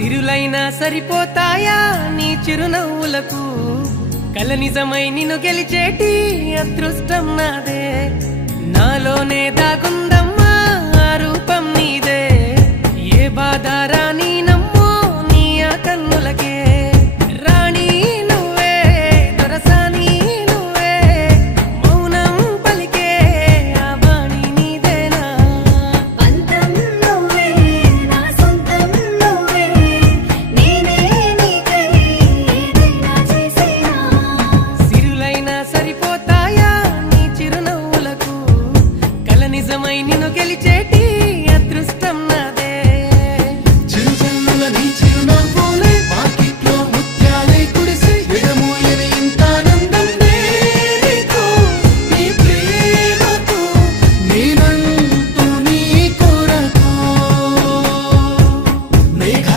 సిరులైనా సరిపోతాయా నీ చిరునవ్వులకు కల నిజమై నిన్ను గెలిచేటి అదృష్టం నాదే నాలోనే దాగుందమ్మా ఆ రూపం నీదే ఏ బాధ రాని